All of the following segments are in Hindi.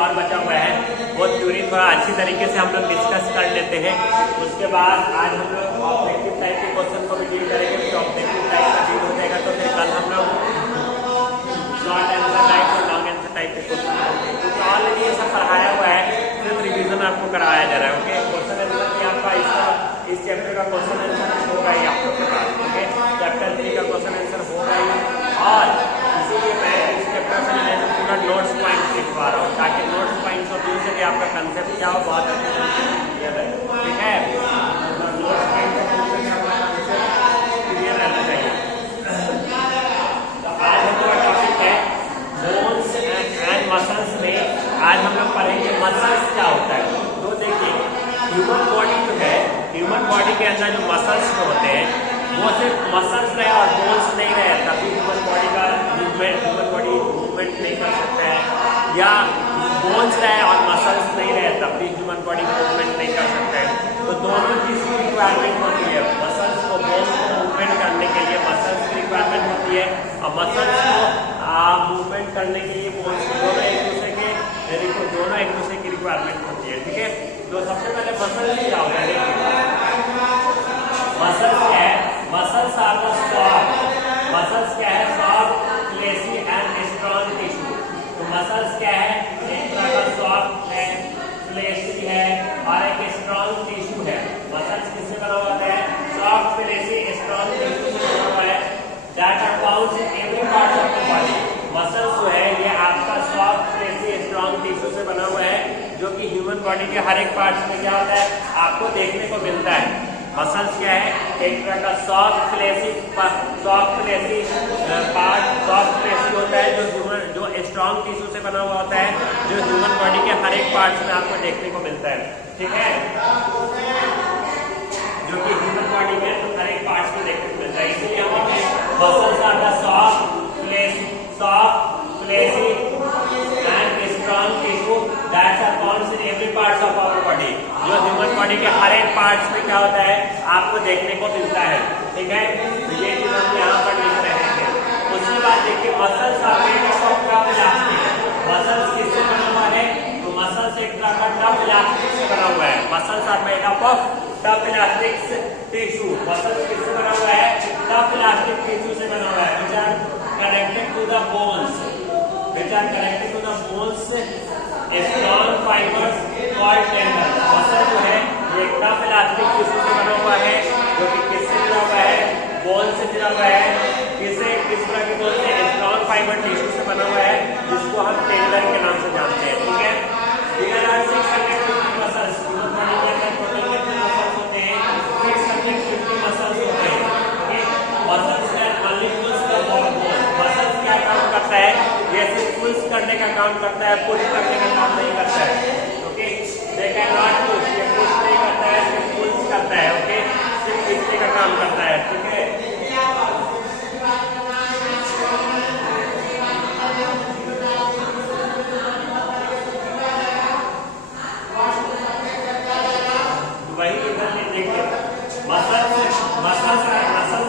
और बचा हुआ है वो थ्योरी थोड़ा अच्छी तरीके से हम लोग डिस्कस कर लेते हैं। उसके बाद आज हम लोग ऑब्जेक्टिव टाइप के क्वेश्चन को भी डील करेंगे। फिर ऑब्जेक्टिव टाइप का डील हो जाएगा तो फिर कल हम लोग शॉर्ट आंसर टाइप और लॉन्ग आंसर टाइप के क्वेश्चन करेंगे, क्योंकि ऑलरेडी ये सब पढ़ाया हुआ है, सिर्फ रिविजन आपको कराया जा रहा है। ओके, क्वेश्चन आंसर भी आपका इस चैप्टर का क्वेश्चन आंसर होगा ही आप लोग के पास। ओके, चैप्टर 3 का क्वेश्चन आंसर होगा ही, और इसीलिए मैं इस चैप्टर से पूरा नोट्स पॉइंट्स लिखवा रहा हूँ, ताकि नोट्स पॉइंट्स और दूर से भी आपका कंसेप्ट क्या हो बहुत अच्छे से क्लियर है। ठीक है, नोट्स पॉइंट्स क्लियर रहना चाहिए। तो आज हम लोग का टॉपिक है बोन्स एंड मसल्स में। आज हम लोग पढ़ेंगे मसल्स क्या होता है। तो देखिए, ह्यूमन बॉडी जो है, ह्यूमन बॉडी के अंदर जो मसल्स होते हैं वो सिर्फ मसल्स रहे और बोन्स नहीं रहे तभी ह्यूमन बॉडी का ह्यूमन बॉडी मूवमेंट नहीं कर सकता है, या बोन्स रहे और मसल्स नहीं रहे तब भी ह्यूमन बॉडी मूवमेंट नहीं कर सकता है। तो दोनों चीज की रिक्वायरमेंट होती है। मसल्स को बोन्स को मूवमेंट करने के लिए मसल्स की रिक्वायरमेंट होती है, और मसल्स को मूवमेंट करने के लिए बोन्स दोनों एक दूसरे की रिक्वायरमेंट होती है। ठीक है, तो सबसे पहले मसल्स क्या होता है। मसल्स क्या है? Muscles are the soft, muscles क्या है? Soft, fleshy and strong tissue. तो मसल्स क्या है? एक तरह का सॉफ्ट है, फ्लेशी है और एक स्ट्रॉन्ग टिश्यू है। मसल्स किससे बना हुआ है? सॉफ्ट, फ्लेशी, स्ट्रॉन्ग टिश्यू से बना हुआ है। That are found in every part of the body. Muscles जो है ये आपका सॉफ्ट, फ्लेशी, स्ट्रॉन्ग टिश्यू से बना हुआ है, जो कि ह्यूमन बॉडी के हर एक पार्ट में क्या होता है आपको देखने को मिलता है। मसल्स क्या है? एक तरह का soft fleshy part, soft fleshy होता है जो स्ट्रॉन्ग टिश्यू से बना हुआ होता है, जो ह्यूमन बॉडी के हर एक पार्ट में आपको देखने को मिलता है। ठीक है, जो कि ह्यूमन बॉडी में हर एक पार्ट में देखने को मिलता है। इसलिए हम muscles are the soft fleshy and strong tissue that's are found in every parts of our body, जो ह्यूमन बॉडी के हर एक पार्ट्स में क्या होता है आपको देखने को मिलता है। ठीक है, तो ये चीज हम यहाँ पर लिख रहे हैं। उसके बाद देखिए, muscles are made of tough elastic. Muscles किससे बना हुआ है? तो मसल्स एक तरह का टफ इलास्टिक से बना हुआ है। Muscles are made of tough elastic tissue. Muscles किससे बना हुआ है? टफ इलास्टिक टिश्यू से बना हुआ है, which are connected to the bones, strong fibers called tendons। Muscle जो है ये टफ इलास्टिक टिश्यू से बना हुआ है, जो कि किससे जुड़ा हुआ है? बोन से जुड़ा हुआ है। किस तरह के बोन से? स्ट्रॉन्ग फाइबर टिश्यू से बना हुआ है, जिसको हम टेंडन के नाम से जानते हैं। ठीक है, there are 650 muscles. Human body के अंदर टोटल कितने मसल्स होते हैं? 650 मसल्स होते हैं। Okay, muscles can only push the bone. Muscles क्या काम करता है? ये सिर्फ पुश करने का काम करता है, पुश करने का काम नहीं करता है। Okay, they can not push, ये पुश नहीं करता है, सिर्फ पुश करता है। ओके, सिर्फ खींचने का काम करता है। ठीक है, वही इधर देखिए, muscles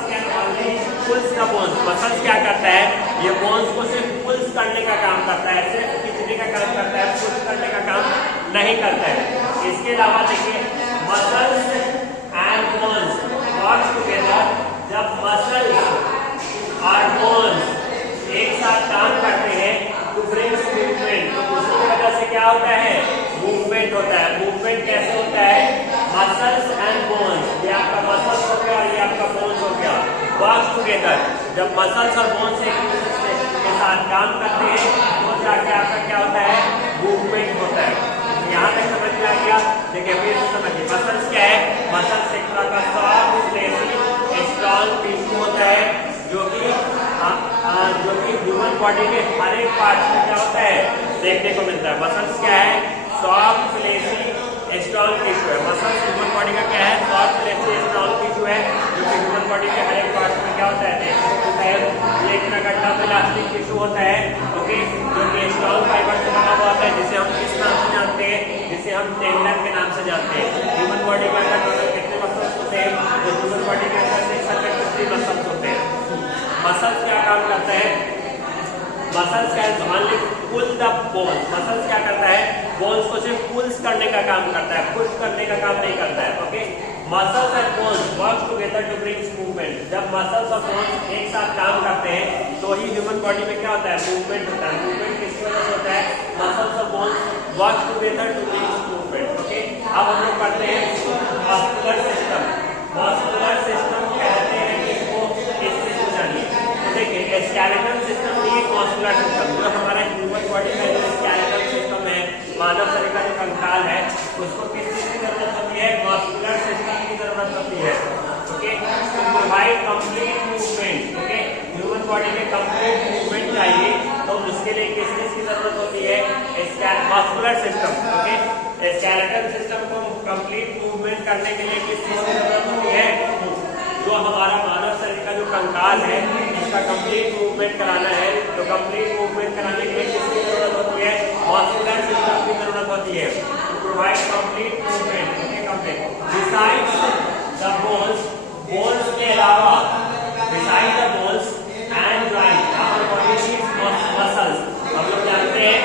can only push the bones. Muscles क्या करता है? ये बोन्स को सिर्फ पुश करने का काम करता है, सिर्फ खींचने का काम करता है, पुश करने का काम नहीं करता है। इसके अलावा देखिए, muscles and bones work together. जब मसल्स और बोन्स एक साथ काम करते हैं तो ब्रिंग्स मूवमेंट, तो उसकी वजह से क्या होता है? मूवमेंट होता है। मूवमेंट कैसे होता है? मसल्स एंड बोन्स, ये आपका मसल्स हो गया और ये आपका बोन्स हो गया, वर्क टुगेदर। जब मसल्स और बोन्स एक दूसरे के साथ काम करते हैं तो जाके आपका क्या होता है? मूवमेंट होता है। यहाँ तक समझ में आ गया? देखिए फिर से समझिए, मसल्स क्या है? मसल्स एक तरह का सॉफ्ट फ्लेशी स्ट्रॉन्ग टिश्यू होता है, जो कि ह्यूमन बॉडी के हर एक पार्ट में क्या होता है देखने को मिलता है। मसल्स क्या है? सॉफ्ट फ्लेशी स्ट्रॉन्ग टिश्यू है। मसल्स ह्यूमन बॉडी का क्या है? सॉफ्ट फ्लेशी स्ट्रॉन्ग टिश्यू है, जो कि ह्यूमन बॉडी के हर एक पार्ट में क्या होता है देखने को मिलता है। Muscles can only pull the bones, muscles क्या करता है, बोन्स को सिर्फ पुल्स करने का काम करता है, पुश करने का काम नहीं करता है। Okay, muscles and bones work together to bring movement. जब मसल्स और बोन्स एक साथ काम करते हैं तो ही ह्यूमन बॉडी में क्या होता है, मूवमेंट होता है। मूवमेंट किसकी वजह से होता है, मसल्स और bones work together to bring movement. Okay, अब हम लोग पढ़ते हैं मस्कुलर सिस्टम। मस्कुलर सिस्टम कहते हैं किसको, इससे जानिए। देखिए स्केलेटल सिस्टम नहीं है, मस्कुलर सिस्टम जो हमारा ह्यूमन बॉडी में जो स्केलेटल सिस्टम है, मानव शरीर का जो कंकाल है, उसको किस चीज की जरूरत होती है, मस्कुलर सिस्टम की जरूरत होती है। Okay, to provide complete movement. Okay, human body में कंप्लीट मूवमेंट चाहिए तो उसके लिए किस चीज की जरूरत होती है, muscular system. Okay, skeletal system को कंप्लीट मूवमेंट करने के लिए किस चीज की जरूरत होती है, जो हमारा मानव शरीर का जो कंकाल है इसका कंप्लीट मूवमेंट कराना है, तो कंप्लीट मूवमेंट कराने के लिए किसकी जरूरत होती है, मस्कुलर सिस्टम की जरूरत होती है। To provide complete movement. Okay, complete besides the bones, bones के अलावा, beside the bones and joint our body needs muscles. हम लोग जानते हैं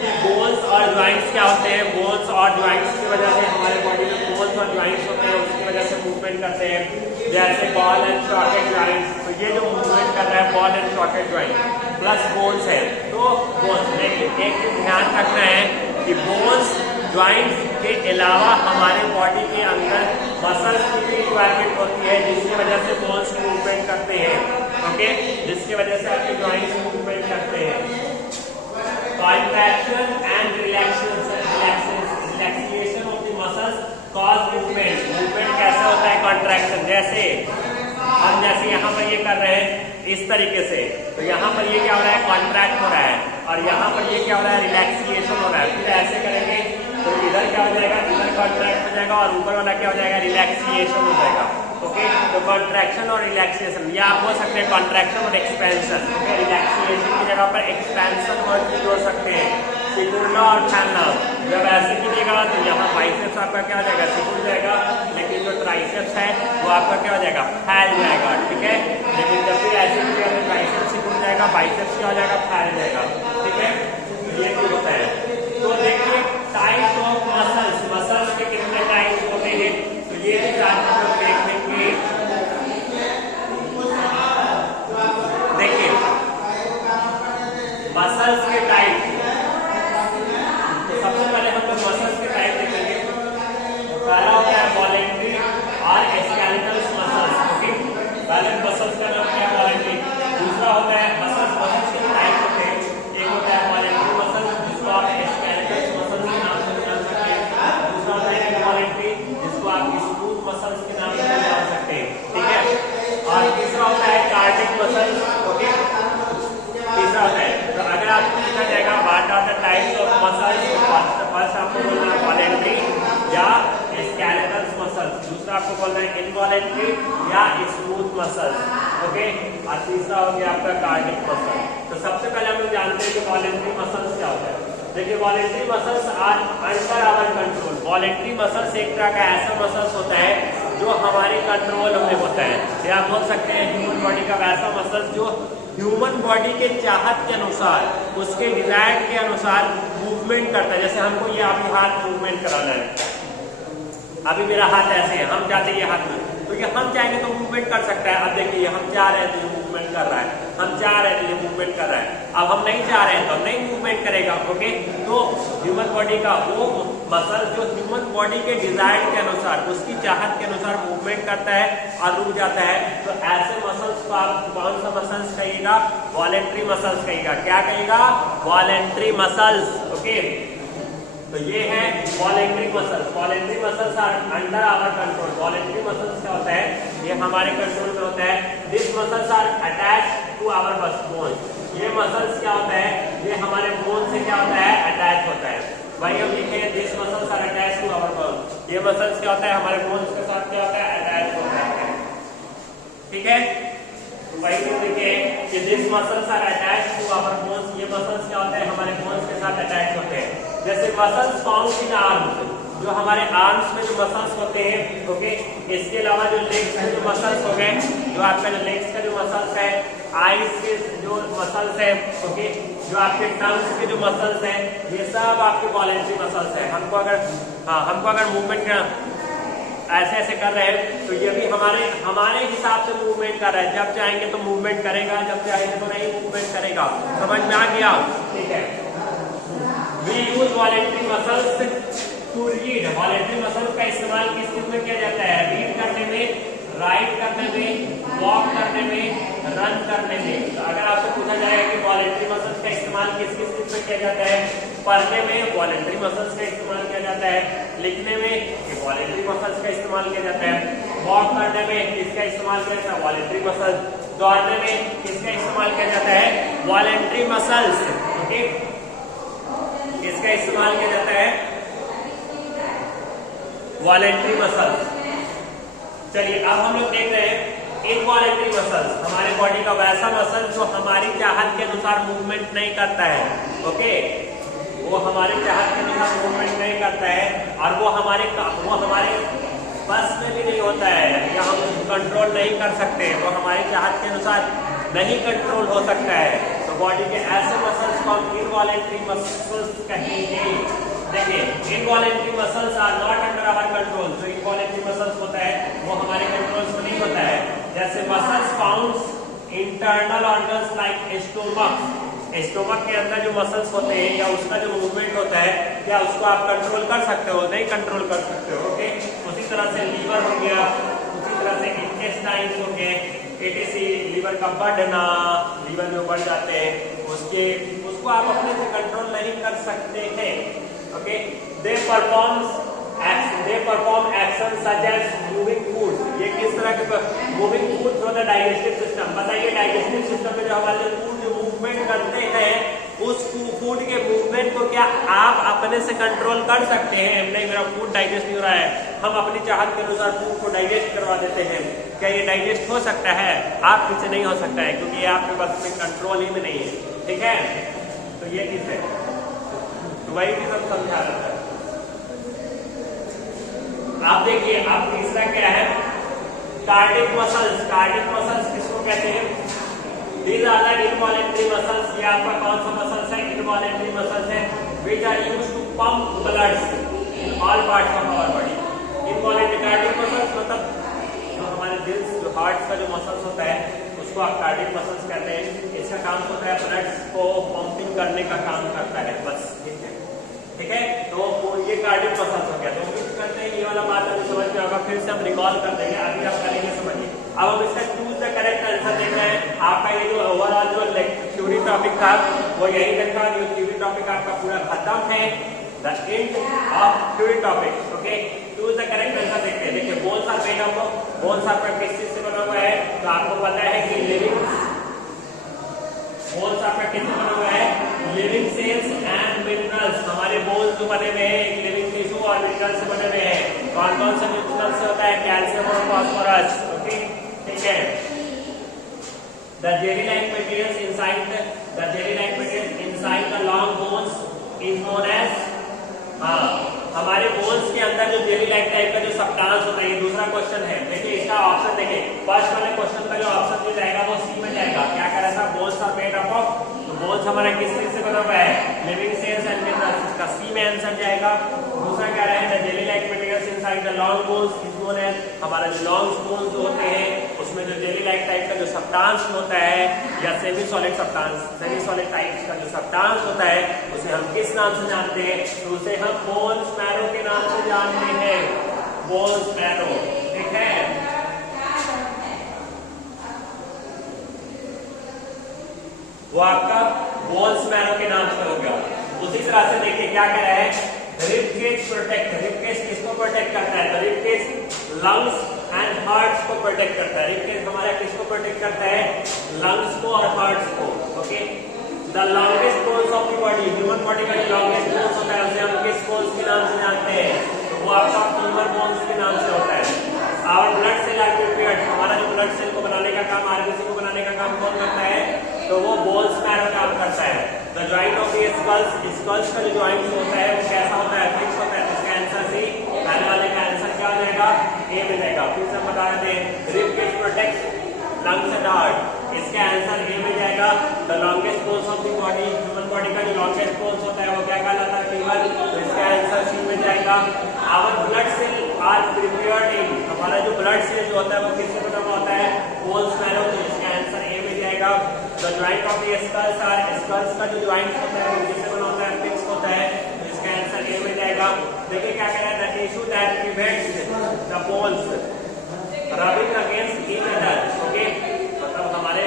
कि बोन्स और जॉइंट्स क्या होते हैं, बोन्स और जॉइंट्स की वजह से हमारे बॉडी में बोन्स और जॉइंट्स होते हैं, उसकी वजह से मूवमेंट करते हैं, जैसे बॉल एंड सॉकेट जॉइंट्स। तो ये जो मूवमेंट कर रहा है ball and socket joint plus bones है, तो बोन्स। लेकिन एक चीज ध्यान रखना है कि बोन्स जॉइंट्स के अलावा हमारे बॉडी के अंदर मसल्स की भी रिक्वायरमेंट होती है, जिसकी वजह से बोन्स मूवमेंट करते हैं। ओके, जिसकी वजह से आपके जॉइंट्स मूवमेंट करते हैं। Contraction and relaxation of the muscles cause movement. Movement कैसे होता है, कॉन्ट्रैक्शन। जैसे हम जैसे यहाँ पर ये कर रहे हैं इस तरीके से, तो यहाँ पर ये क्या हो रहा है, कॉन्ट्रैक्ट हो रहा है, और यहाँ पर ये क्या हो रहा है, रिलैक्सेशन हो रहा है। फिर ऐसे करेंगे तो इधर क्या हो जाएगा, इधर कॉन्ट्रैक्ट हो जाएगा, और ऊपर वाला क्या हो जाएगा, रिलैक्सेशन हो जाएगा। ओके, तो कॉन्ट्रैक्शन और रिलैक्सेशन, या हो सकते हैं कॉन्ट्रैक्शन और एक्सपेंशन। ओके, रिलैक्सेशन की जगह पर एक्सपेंशन वर्ड भी जोड़ सकते हैं, सिकुड़ना और फैलना। जब ऐसे कीजिएगा तो यहाँ बाइसेप्स आपका क्या हो जाएगा, सिकुड़ जाएगा, लेकिन जो ट्राइसेप्स है वो आपका क्या हो जाएगा, फैल जाएगा। ठीक है, लेकिन जब भी ऐसे कीजिएगा तो ट्राइसेप्स सिकुड़ जाएगा, बाइसेप्स क्या हो जाएगा, फैल जाएगा। ठीक है, ये भी होता है। तो देखिए टाइप्स ऑफ मसल्स, मसल्स के कितने टाइप्स होते हैं, तो ये भी जानते हो देखेंगे। देखिए मसल्स के टाइप, तो सबसे पहले हम लोग मसल्स के टाइप देखेंगे। पहला होता है वॉलेंट्री और स्केलेटल मसल्स। ओके, पहले मसल्स का नाम क्या है, वॉलेंट्री। दूसरा होता है मसल्स, मसल्स के टाइप होते हैं, एक होता है वॉलेंट्री मसल्स जिसको आप स्केलेटल मसल्स के नाम से जान सकते हैं, दूसरा होता है इनवॉलेंट्री जिसको आप स्मूथ मसल्स के नाम से जान सकते हैं। ठीक है, और तीसरा होता है कार्डिक मसल्स। ओके, तीसरा होता है, तो अगर आपको पूछा जाएगा what are the types of muscles, first आपको बोलना है वॉलेंट्री या स्केलेटल मसल्स, दूसरा आपको बोलना है इनवॉलेंट्री या स्मूथ मसल्स। ओके, और तीसरा हो गया आपका कार्डिक मसल। तो सबसे पहले हम लोग जानते हैं कि वॉलेंट्री मसल्स क्या होता है। देखिए voluntary muscles are under our control. Voluntary muscles एक तरह का ऐसा मसल्स होता है जो हमारे कंट्रोल में होता है, या आप बोल सकते हैं ह्यूमन बॉडी का वैसा मसल्स जो ह्यूमन बॉडी के चाहत के अनुसार, उसके डिजायर के अनुसार मूवमेंट करता है। जैसे हमको ये अभी हाथ मूवमेंट कराना है, अभी मेरा हाथ ऐसे है, हम चाहते हैं ये हाथ में, तो ये हम चाहेंगे तो मूवमेंट कर सकता है। अब देखिए हम चाह रहे हैं तो ये मूवमेंट कर रहा है, हम चाह रहे हैं तो ये मूवमेंट कर रहा है। अब हम नहीं चाह रहे हैं तो नहीं मूवमेंट करेगा। ओके, तो ह्यूमन बॉडी का वो मसल जो ह्यूमन बॉडी के डिजायर के अनुसार, उसकी चाहत के अनुसार मूवमेंट करता है और रुक जाता है, तो ऐसे मसल्स को आप कौन सा मसल्स कहिएगा, वॉलेंट्री मसल्स कहिएगा। क्या कहिएगा, वॉलेंट्री मसल्स। ओके, तो ये है voluntary muscles. Voluntary muscles are under our control. Voluntary muscles क्या होता है, ये हमारे कंट्रोल में होता है। This muscles are attach to our bone. ये मसल्स क्या होता है, ये हमारे बोन से क्या होता है, अटैच होता है। भाई हम लिखे this muscles are attach to our bone, ये मसल्स क्या होता है, हमारे बोन्स के साथ क्या होता है, अटैच होता है। ठीक है, वही लिखे कि this muscles are attach to our bones. ये मसल्स क्या होते हैं, हमारे बोन्स के साथ अटैच होते हैं। जैसे मसल्स फाउंड इन आर्म्स, जो हमारे आर्म्स में जो मसल्स होते हैं। ओके, इसके अलावा जो लेग्स के जो मसल्स हो गए, जो आपका जो लेग्स का जो मसल्स है आईज के जो मसल्स है, ओके, जो आपके टंग्स के जो मसल्स हैं, ये सब आपके वॉलेंट्री मसल्स हैं। हमको अगर मूवमेंट का ऐसे ऐसे कर रहे हैं तो ये भी हमारे हिसाब से मूवमेंट कर रहा है। जब चाहेंगे तो मूवमेंट करेगा, जब चाहेंगे तो नहीं मूवमेंट करेगा। समझ में आ गया? ठीक है। We use voluntary muscles to read. Voluntary muscles का इस्तेमाल किस चीज में किया जाता है? रीड करने में, राइट करने में, वॉक करने में, रन करने में। तो अगर आपसे पूछा जाएगा कि वॉलेंट्री मसल्स का इस्तेमाल किस किस चीज में किया जाता है? पढ़ने में वॉलेंट्री मसल्स का इस्तेमाल किया जाता है, लिखने में वॉलेंट्री मसल्स का इस्तेमाल किया जाता है, वॉक करने में किसका इस्तेमाल किया जाता है? Voluntary muscles. दौड़ने में किसका इस्तेमाल किया जाता है? Voluntary muscles. ओके, किसका इस्तेमाल किया जाता है? Voluntary muscles. चलिए अब हम लोग देख रहे हैं इनवॉलेंट्री मसल्स, हमारे बॉडी का वैसा मसल जो हमारी चाहत के अनुसार मूवमेंट नहीं करता है। ओके, वो हमारे चाहत के अनुसार मूवमेंट नहीं करता है और वो हमारे बस में भी नहीं होता है, या हम कंट्रोल नहीं कर सकते, वो हमारी चाहत के अनुसार नहीं कंट्रोल हो सकता है। तो बॉडी के ऐसे मसल्स को हम इनवॉलेंट्री मसल्स कहेंगे। देखिए, involuntary muscles are not under our control. जो इनवॉलेंट्री मसल्स होता है वो हमारे कंट्रोल में नहीं होता है। जैसे muscles found internal organs like stomach. Stomach के अंदर जो मसल्स होते हैं या उसका जो मूवमेंट होता है, क्या उसको आप कंट्रोल कर सकते हो? नहीं कंट्रोल कर सकते हो। ओके, उसी तरह से लीवर हो गया, उसी तरह से इंटेस्टाइन्स हो गए, एटीसी, लीवर का बढ़ना, लीवर में बढ़ जाते हैं, उसको आप अपने से कंट्रोल नहीं कर सकते हैं। Okay, they perform action such as moving food. ये किस तरह के? Moving food through the digestive system. बताइए, डाइजेस्टिव सिस्टम में जो हमारे फूड जो मूवमेंट करते हैं, उस फूड के मूवमेंट को क्या आप अपने से कंट्रोल कर सकते हैं? नहीं, मेरा फूड डाइजेस्ट नहीं हो रहा है, हम अपनी चाहत के अनुसार फूड को डाइजेस्ट करवा देते हैं। क्या ये डाइजेस्ट हो सकता है? आपसे नहीं हो सकता है, क्योंकि ये आपके बस में कंट्रोल ही में नहीं है। ठीक है, तो ये चीज है, तो वही चीज हम समझा रहे हैं। आप देखिए, आप तीसरा क्या है? Cardiac muscles. कार्डिक मसल्स किसको कहते हैं? These are the involuntary muscles। ये आपका कौन सा मसल्स है? इनवॉलेंट्री मसल्स है, which are used to pump blood in all parts of our body। Involuntary cardiac muscles मतलब जो हमारे दिल, जो हार्ट का जो मसल्स होता है, उसको आप कार्डिक मसल्स कहते हैं। इसका काम होता है ब्लड को पंपिंग करने का काम करता है, बस। ठीक है, तो ये कार्डिक मसल्स हो गया। तो हम करते हैं, ये वाला बात अभी समझ में होगा, फिर से हम रिकॉल कर देंगे, अभी आप करेंगे समझिए। अब हम इसका चूज द करेक्ट आंसर देख रहे हैं। आपका ये जो ओवरऑल जो थ्योरी टॉपिक था वो यही तक था। जो थ्योरी टॉपिक आपका पूरा खत्म है, the end of theory topic. Okay, choose the correct answer देखते हैं। देखिए, bones are made of, bones आपका किस चीज से बना हुआ है? तो आपको पता है कि लिविंग, बोन्स आपका किससे बना हुआ है? Living cells and minerals. हमारे बोन्स जो बने हुए हैं एक लिविंग टिश्यू और मिनरल से बने हुए हैं। कौन कौन से मिनरल से होता है? कैल्शियम और फास्फोरस। ओके, ठीक है। The jelly-like materials inside the long bones is known as, हमारे बोन्स के अंदर जो जेली लाइक टाइप का जो सब्सटेंस होता है, ये दूसरा क्वेश्चन है। देखिए, इसका ऑप्शन देखिए, फर्स्ट वाले क्वेश्चन का जो ऑप्शन जो जाएगा वो सी में जाएगा। क्या कह रहा था? Bones are made up of. तो बोन्स हमारा किस चीज से बना हुआ है? Living cells and minerals. इसका सी में आंसर जाएगा। दूसरा क्या रहा है? The jelly like materials inside the long bones is known as, हमारा जो लॉन्ग बोन्स होते हैं उसमें जो जेली लाइक टाइप का जो सब्सटेंस होता है, या semi solid substance, semi solid type का जो सब्सटेंस होता है, उसे हम किस नाम से जानते हैं? तो उसे हम बोन स्पैरो के नाम से जानते हैं। Bone sparrow. ठीक है, वो आपका बोन स्पैरो के नाम से हो गया। उसी तरह से देखिए क्या कह रहा है? Rib cage protect. Rib cage किसको प्रोटेक्ट करता है? तो rib cage lungs and hearts को प्रोटेक्ट करता है। रिब केज हमारा किसको प्रोटेक्ट करता है? लंग्स को और हार्ट्स को। Okay, the longest bones of the body, human body का जो लॉन्गेस्ट बोन्स होता है उसे हम किस बोन्स के नाम से जानते हैं? तो वो आपका फीमर बोन्स के नाम से होता है। और ब्लड सेल आर प्रिपेयर्ड, हमारा जो ब्लड सेल को बनाने का काम, आरबीसी को बनाने का काम कौन करता है? तो वो बोन स्पैरो काम करता है। The joint of the skulls, skulls का जो जॉइंट होता है वो कैसा होता है? फिक्स होता है। इसका आंसर सी, पहले वाले का आंसर क्या हो जाएगा? ए मिलेगा। फिर से बता देते हैं, rib cage protect lungs and heart, इसका आंसर जो लॉन्गेस्ट बोन्स होता है वो क्या कहलाता है? फीमर। तो इसका आंसर सी में जाएगा। Our blood cell are prepared in, हमारा जो ब्लड सेल जो होता है वो किससे बना हुआ होता है? Bones marrow. तो इसका आंसर ए में जाएगा। The joint of the skulls are, skulls का जो जॉइंट होता है वो किससे बना होता है? फिक्स होता है। तो इसका आंसर ए में जाएगा। देखिए क्या कह रहा है? The tissue that prevents the bones rubbing against each other, okay? मतलब हमारे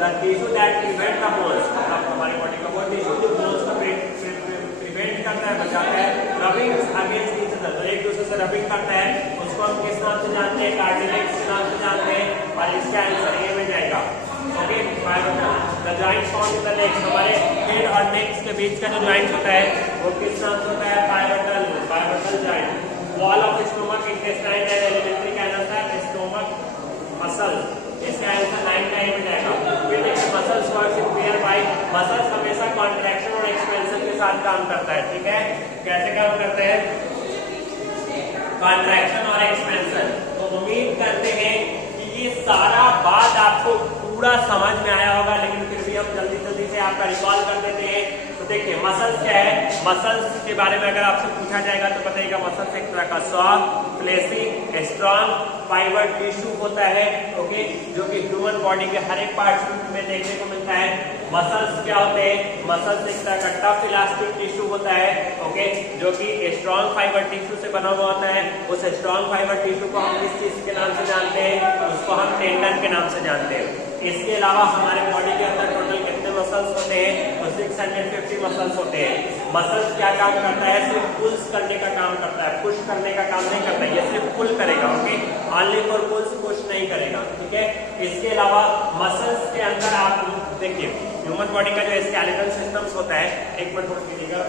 the tissue that prevent the bones, मतलब हमारी बॉडी का वो टिश्यू जो बोन्स का प्रिवेंट करता है, बचाता है, rubbing against each other, तो एक दूसरे से रबिंग करता है, उसको हम किस नाम से जानते हैं? कार्टिलेज के नाम से जानते हैं। और इसका आंसर ए में जाएगा, okay? The joints found in the legs, हमारे हेड और नेक्स के बीच का जो जॉइंट होता है वो किस नाम से होता है? Pivotal joint. Wall of stomach, intestine and alimentary कहलाता है स्टोमक मसल। इसका आंसर 9 का में जाएगा। फिर देखिए muscles works in pair bye, muscles हमेशा कॉन्ट्रैक्शन और एक्सपेंशन के साथ काम करता है, ठीक है? कैसे काम करते हैं? कॉन्ट्रैक्शन और एक्सपेंशन। तो उम्मीद करते हैं कि ये सारा बात आपको पूरा समझ में आया होगा, लेकिन फिर भी हम जल्दी से आपका रिकॉल कर देते हैं। तो देखिए मसल्स क्या है? मसल्स के बारे में अगर आपसे पूछा जाएगा तो बताइएगा मसल्स एक तरह का soft, fleshy, strong fibre tissue होता है, ओके? जो कि ह्यूमन बॉडी के हर एक पार्ट में देखने को मिलता है। मसल्स क्या होते हैं? मसल्स एक तरह का टफ इलास्टिक टिश्यू होता है, ओके? जो कि स्ट्रॉन्ग फाइबर टिश्यू से बना हुआ होता है। उस स्ट्रॉन्ग फाइबर टिश्यू को हम किस चीज के नाम से जानते हैं? उसको हम टेंडन के नाम से जानते हैं। इसके अलावा हमारे बॉडी के अंदर टोटल कितने मसल्स होते हैं? तो 650 मसल्स होते हैं। मसल्स क्या काम करता है? सिर्फ पुल्स करने का काम करता है, पुश करने का काम नहीं करता है। ये सिर्फ पुल करेगा, okay? Only for pulls, push नहीं करेगा, ठीक है? इसके अलावा मसल्स के अंदर आप देखिए ह्यूमन बॉडी का जो स्केलेटल सिस्टम्स होता है, एक मिनट होल्ड कीजिएगा।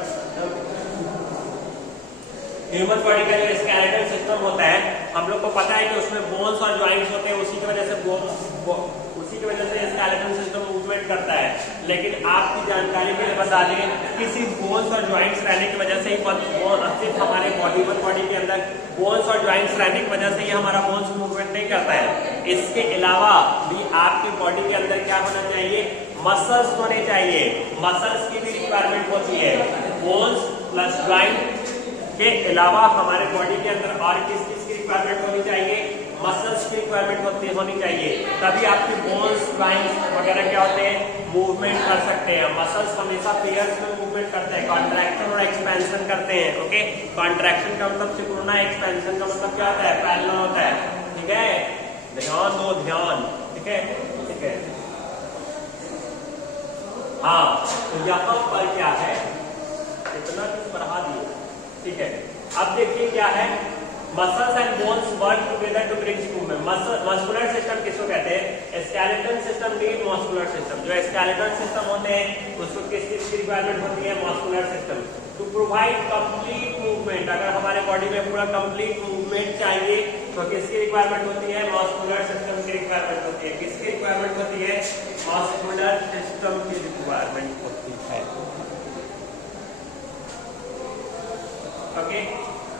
ह्यूमन बॉडी का जो स्केलेटल सिस्टम होता है, हम लोग को पता है कि उसमें बोन्स और जॉइंट्स होते हैं, उसी की वजह से स्केलेटल सिस्टम मूवमेंट करता है। लेकिन आपकी जानकारी के लिए बता दें कि सिर्फ बोन्स और जॉइंट्स रहने की वजह से ही सिर्फ हमारे बॉडी के अंदर बोन्स और जॉइंट्स रहने की वजह से ही हमारा बोन्स मूवमेंट नहीं करता है। इसके अलावा भी आपकी बॉडी के अंदर क्या होना चाहिए? मसल्स होने चाहिए। मसल्स की भी रिक्वायरमेंट होती है। बोन्स प्लस जॉइंट के अलावा हमारे बॉडी के अंदर और किस की रिक्वायरमेंट होनी चाहिए? मसल्स की रिक्वायरमेंट होनी चाहिए। तभी आपके बोन्स, जॉइंट्स वगैरह क्या होते हैं? मूवमेंट कर सकते हैं। मसल्स हमेशा पेयर्स में मूवमेंट करते हैं, कॉन्ट्रैक्शन और एक्सपेंशन करते हैं, ओके? कॉन्ट्रैक्शन का मतलब सिकुड़ना, एक्सपेंशन का मतलब क्या होता है? फैलना होता है, ठीक है? ध्यान दो, ध्यान, ठीक है? ठीक है, हाँ। तो यहाँ पर क्या है? इतना कुछ बढ़ा दिए, ठीक है? अब देखिए क्या है? Muscles and bones work together to bring movement. Muscular system किसको कहते हैं? Skeletal system need muscular system. जो स्केलेटल सिस्टम होते हैं उसको किस चीज की रिक्वायरमेंट होती है? Muscular system to provide complete movement. अगर हमारे बॉडी में पूरा कंप्लीट मूवमेंट चाहिए तो किसकी रिक्वायरमेंट होती है? मस्कुलर सिस्टम की रिक्वायरमेंट होती है। किसकी रिक्वायरमेंट होती है? मस्कुलर सिस्टम की रिक्वायरमेंट होती है, ओके?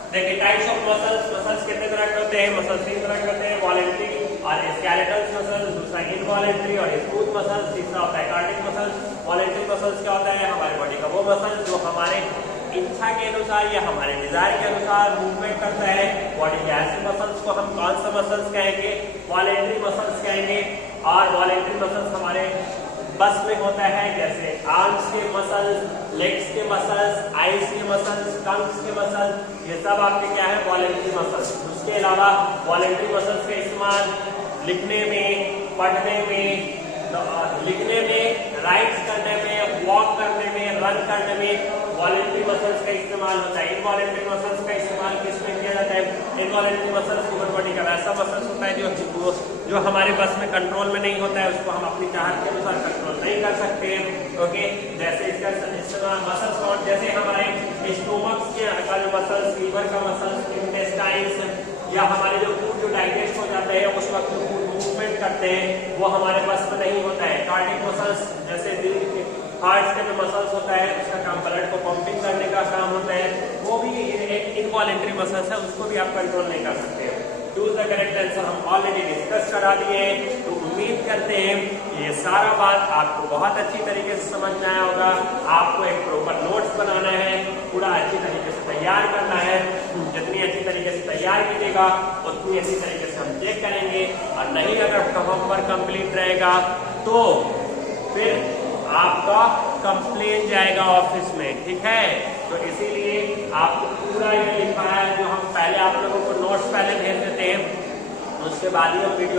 देखिए टाइप्स ऑफ मसल्स। मसल्स कितने तरह के होते हैं? मसल्स 3 तरह के होते हैं, वॉलेंट्री और स्केलेटल मसल्स, दूसरा इनवॉलेंट्री और स्मूथ मसल्स, तीसरा होता है कार्डिक मसल्स। वॉलेंट्री मसल्स क्या होता है? हमारी बॉडी का वो मसल जो हमारे इच्छा के अनुसार या हमारे डिजायर के अनुसार मूवमेंट करता है। बॉडी के ऐसे मसल्स को हम कौन सा मसल्स कहेंगे? वॉलेंट्री मसल्स कहेंगे। और वॉलेंट्री मसल्स हमारे बस में होता है, जैसे आर्म्स के मसल्स, लेग्स के मसल्स, आईज के मसल्स, टंग्स के मसल्स, ये सब आपके क्या है? Voluntary muscles. उसके अलावा वॉलेंट्री मसल्स का इस्तेमाल लिखने में, पढ़ने में, लिखने में, राइट्स करने में, वॉक करने में, रन करने में वॉलेंट्री मसल्स का इस्तेमाल होता है। इनवॉलेंट्री मसल्स का इस्तेमाल किसमें किया जाता है? इनवॉलेंट्री मसल्स ह्यूमन बॉडी का वैसा मसल्स होता है जो हमारे बस में कंट्रोल में नहीं होता है, उसको हम अपनी चाहत के अनुसार कंट्रोल नहीं कर सकते हैं, ओके? जैसे इसका इस्तेमाल मसल्स कौन? जैसे हमारे स्टोमक्स के जो मसल्स, लीवर का मसल्स, इंटेस्टाइन्स या हमारे जो फूड जो डाइजेस्ट हो जाते हैं उस वक्त जो फूड मूवमेंट करते हैं वो हमारे बस में नहीं होता है। कार्डिक मसल्स जैसे दिल के हार्ट के जो मसल्स होता है उसका काम ब्लड को पंपिंग करने का काम होता है, वो भी एक इनवॉलेंट्री मसल्स है, उसको भी आप कंट्रोल नहीं कर सकते। चूज द करेक्ट आंसर हम ऑलरेडी डिस्कस करा दिए। तो उम्मीद करते हैं कि ये सारा बात आपको बहुत अच्छी तरीके से समझ में आया होगा। आपको एक प्रॉपर नोट्स बनाना है, पूरा अच्छी तरीके से तैयार करना है। जितनी अच्छी तरीके से तैयार कीजिएगा उतनी अच्छी तरीके से हम चेक करेंगे, और नहीं अगर होमवर्क कंप्लीट रहेगा तो फिर आपका कंप्लेन जाएगा ऑफिस में, ठीक है। तो इसीलिए आपको पूरा ये लिखा है, जो हम पहले आप लोगों को नोट्स पहले भेज देते हैं, उसके बाद ही हम वीडियो